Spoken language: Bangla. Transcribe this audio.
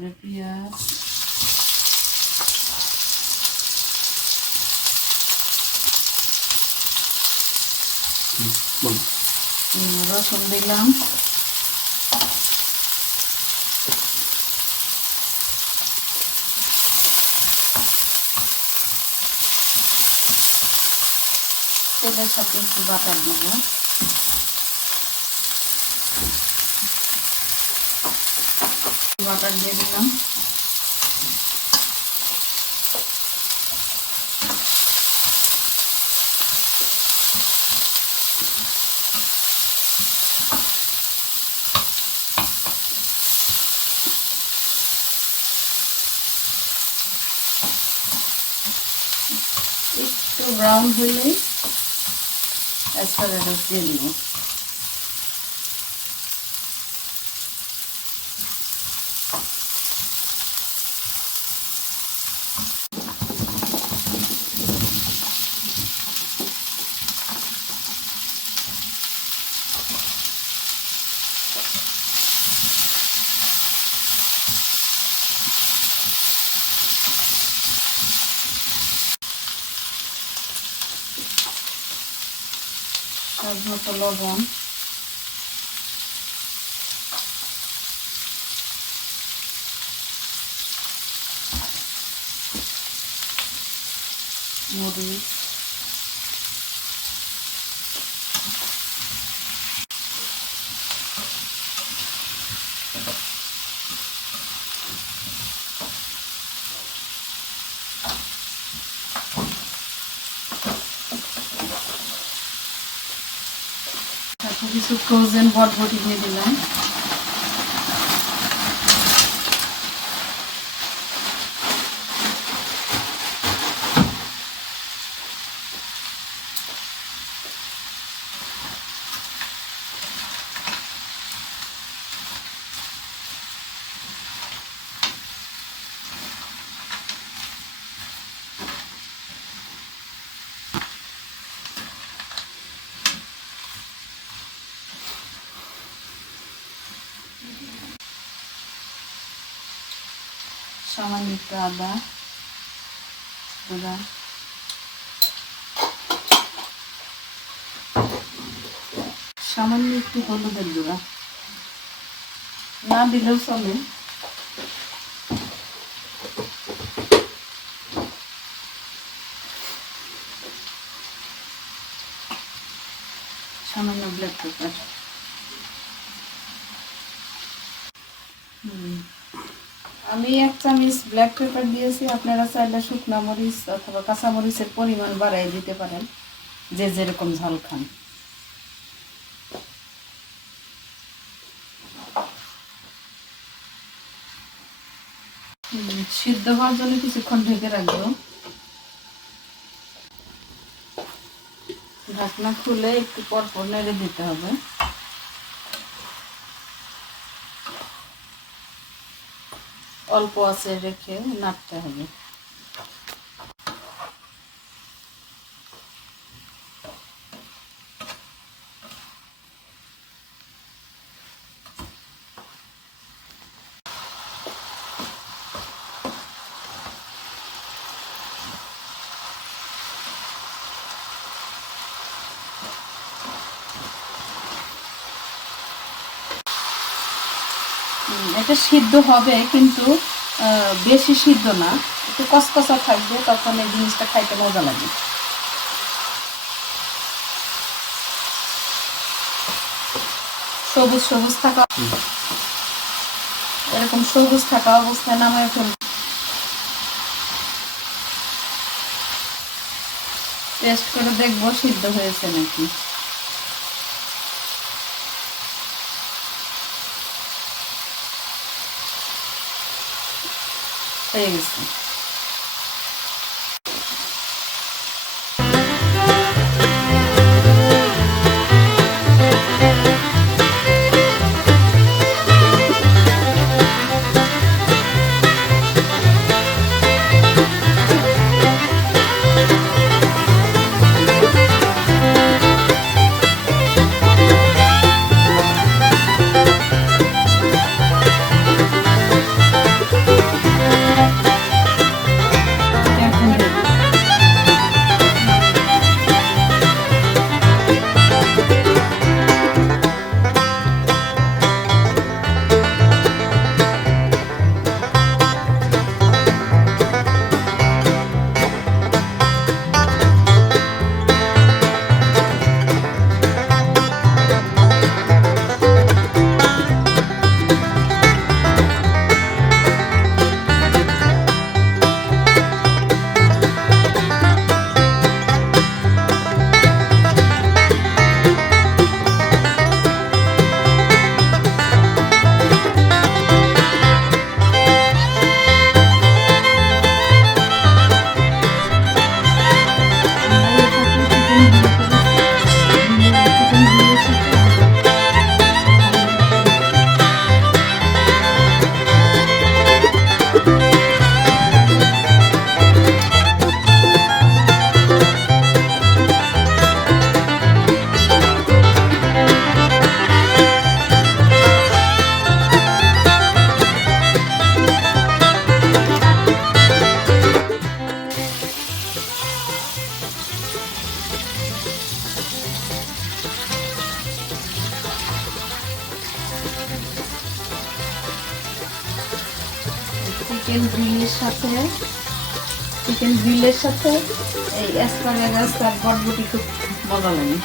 তারপরে পেঁয়াজ, রসুন দিলাম, তেলের সাথে একটু বাটার দিব, বাটার দিয়ে দিলাম, একটু ব্রাউন হলেই অ্যাসপারাগাস দিয়ে দিব। স্বাদ মতো লবণ, মরিচ, কিছু ফ্রোজেন বটবটি দিয়ে দিলাম, সামান্য একটু আদা গুঁড়া, সামান্য একটু হলুদের গুঁড়া, না দিলেও চলে, সামান্য ব্ল্যাক পেপার, আমি 1 চামচ ব্ল্যাক পেপার দিয়েছি। আপনারা চাইলে শুকনো মরিচ অথবা কাঁচা মরিচের পরিমাণ বাড়াই দিতে পারেন, যে যেরকম ঝাল খান। সিদ্ধ হওয়ার জন্য কিছুক্ষণ ঢেকে রাখবো। ঢাকনা খুলে একটু পরপর নেড়ে দিতে হবে। অল্প আঁচে রেখে নাড়তে হবে। এটা সিদ্ধ হবে, কিন্তু বেশি সিদ্ধ না, একটু কসকসা থাকবে, তখন এই জিনিসটা খাইতে মজা লাগে। সবুজ সবুজ থাকা, এরকম সবুজ থাকা অবস্থায় নামায় ফেলব। টেস্ট করে দেখবো সিদ্ধ হয়েছে নাকি। হয়ে গেছে। চিকেন গ্রিলের সাথে এই অ্যাসপারাগাস আর বটবটি খুব মজা লাগে।